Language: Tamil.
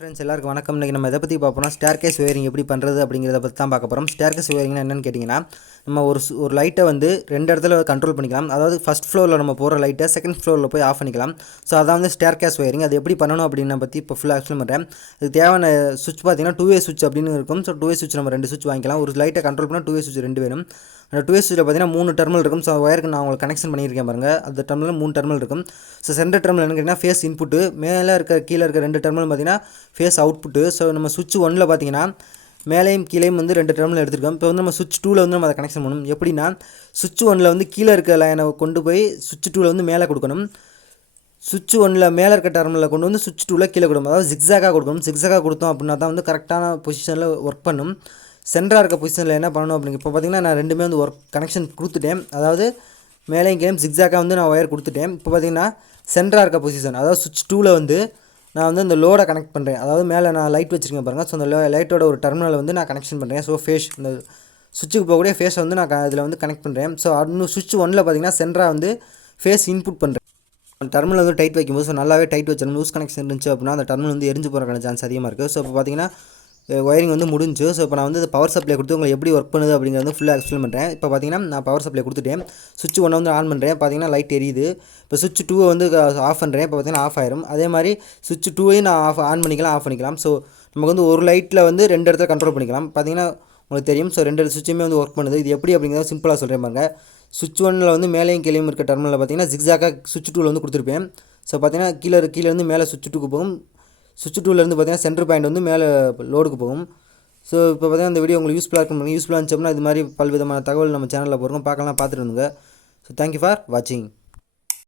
ஃப்ரெண்ட்ஸ் எல்லாருக்கும் வணக்கம். இன்றைக்கி நம்ம எதை பற்றி பார்ப்போம்னா ஸ்டேர்கேஸ் ஒயரிங் எப்படி பண்ணுறது அப்படிங்கிறத பற்றி தான் பார்க்க போகிறோம். ஸ்டேர்கேஸ் ஒயரிங்னா என்னென்னு கேட்டிங்கன்னா, நம்ம ஒரு லைட்டை வந்து ரெண்டு இடத்துல கண்ட்ரோல் பண்ணிக்கலாம். அதாவது ஃபஸ்ட் ஃப்ளோரில் நம்ம போகிற லைட்டை செகண்ட் ஃப்ளோரில் போய் ஆஃப் பண்ணிக்கலாம். ஸோ அதான் வந்து ஸ்டேர்கேஸ் ஒயரிங். அது எப்படி பண்ணணும் அப்படின்னு பற்றி இப்போ ஃபுல்லாக எக்ஸ்பிளைன் பண்ணுறேன். அதுக்கு தேவையான சுவிட்ச் பார்த்தீங்கன்னா 2-வே சுவிட்ச் அப்படின்னு இருக்கும். ஸோ 2-வே சுவிட்ச் நம்ம 2 சுவிட்ச் வாங்கிக்கலாம். ஒரு லைட்டை கண்ட்ரோல் பண்ணால் 2-வே சுவிட்ச் 2 வேணும். அந்த 2-வே சுவிட்சில் பார்த்தீங்கன்னா 3 டெர்மினல் இருக்கும். ஸோ ஒயருக்கு நான் உங்களுக்கு கனெக்ஷன் பண்ணியிருக்கேன் பாருங்கள். அந்த டெர்மினல் 3 டெர்மினல் இருக்கும். ஸோ சென்டர் டெர்மினல் என்ன கேட்டிங்கன்னா ஃபேஸ் இன்புட்டு, மேலே கீழே இருக்க 2 டெர்மினல் பார்த்தீங்கன்னா ஃபேஸ் அவுட்புட்டு. ஸோ நம்ம சுவிட்ச் 1ல் பார்த்தீங்கன்னா மேலேயும் கீழேயும் வந்து 2 டெர்மினல் எடுத்துருக்கோம். இப்போ வந்து நம்ம சுவிட்ச் 2ல் வந்து நம்ம அதை கனெக்ஷன் பண்ணணும். எப்படின்னா சுவிட்ச் 1ல் வந்து கீழே இருக்க லைனை கொண்டு போய் சுவிட்ச் 2ல் வந்து மேலே கொடுக்கணும். சுவிட்ச் 1ல் மேலே இருக்க டெர்மினலில் கொண்டு வந்து சுவிட்ச் 2ல் கீழே கொடுக்கணும். அதாவது ஜிக்ஸாகாக கொடுக்கணும். ஜிக்ஸாகாக கொடுத்தோம் அப்படின்னா தான் வந்து கரெக்டான பொசிஷனில் ஒர்க் பண்ணும். சென்டராக இருக்க பொசிஷனில் என்ன பண்ணணும் அப்படிங்க, இப்போ பார்த்தீங்கன்னா நான் ரெண்டுமே வந்து ஒர்க் கனெக்ஷன் கொடுத்துட்டேன். அதாவது மேலேயும் கீழே ஜிக்ஸாகாக வந்து நான் ஒயர் கொடுத்துட்டேன். இப்போ பார்த்தீங்கன்னா சென்டராக இருக்க பொசிஷன், அதாவது சுவிட்ச் 2ல் வந்து நான் வந்து இந்த லோடை கனெக்ட் பண்ணுறேன். அதாவது மேலே நான் லைட் வச்சுருக்கேன் பாருங்கள். ஸோ அந்த லைட்டோட ஒரு டெர்மினலை வந்து நான் கனெக்ஷன் பண்ணுறேன். ஸோ ஃபேஸ் இந்த சுவிட்சுக்கு போகக்கூடிய ஃபேஸை வந்து நான் இதில் வந்து கனெக்ட் பண்ணுறேன். ஸோ இன்னும் சுவிட்ச் 1ல் பார்த்தீங்கன்னா சென்டராக வந்து ஃபேஸ் இன்புட் பண்ணுறேன். டெர்மினல் வந்து டைட் வைக்கும்போது ஸோ நல்லாவே டைட் வச்சிடணும். லூஸ் கனெக்ஷன் இருந்துச்சு அப்படின்னா அந்த டெர்மினல் வந்து எரிஞ்சு போகிறக்கான சான்ஸ் அதிகமாக இருக்குது. ஸோ இப்போ பார்த்தீங்கன்னா ஒயரிங் வந்து முடிஞ்சு. ஸோ இப்போ நான் வந்து பவர் சப்ளை கொடுத்து உங்களுக்கு எப்படி ஒர்க் பண்ணுது அப்படிங்கிறது வந்து ஃபுல்லாக எக்ஸ்பிளைன் பண்ணுறேன். இப்போ பார்த்தீங்கன்னா நான் பவர் சப்ளை கொடுத்துட்டேன். சுவிட்ச் 1 வந்து ஆன் பண்ணுறேன். பார்த்தீங்கன்னா லைட் எரியுது. இப்போ சுவிட்ச் 2 வந்து ஆஃப் பண்ணுறேன். இப்போ பார்த்தீங்கன்னா ஆஃப் ஆயிரும். அதே மாதிரி சுவிட்ச் 2வையும் நான் ஆன் பண்ணிக்கலாம், ஆஃப் பண்ணிக்கலாம். ஸோ நமக்கு வந்து ஒரு லைட்டில் வந்து 2 இடத்துல கண்ட்ரோல் பண்ணிக்கலாம். பார்த்தீங்கன்னா உங்களுக்கு தெரியும். ஸோ 2 சுவிட்சுமே வந்து ஒர்க் பண்ணுது. இது எப்படி அப்படிங்கிறத சிம்பிளாக சொல்கிறேன் பாருங்க. சுவிட்ச் 1ல் வந்து மேலேயும் கீழேயும் இருக்க டெர்மினலில் பார்த்தீங்கன்னா ஜிக்ஸாகாக சுவிட்ச் 2ல் வந்து கொடுத்துருப்பேன். ஸோ பார்த்தீங்கன்னா கீழேருந்து மேலே சுவிட்ச் 2க்கு போகும். சுவிட்ச் 2லேருந்து பார்த்தீங்கன்னா சென்டர் பாயிண்ட் வந்து மேலே லோடுக்கு போகும். ஸோ இப்போ பார்த்தீங்கன்னா இந்த வீடியோ உங்களுக்கு யூஸ்ஃபுல்லாக இருக்கும். யூஸ்ஃபுல்லாக இருந்துச்சோம்னா இது மாதிரி பல்விதமான தகவல் நம்ம சேனலில் போகிறோம். பார்க்கலாம், பார்த்துட்டு இருந்துங்க. ஸோ தேங்க்யூ ஃபார் வாட்சிங்.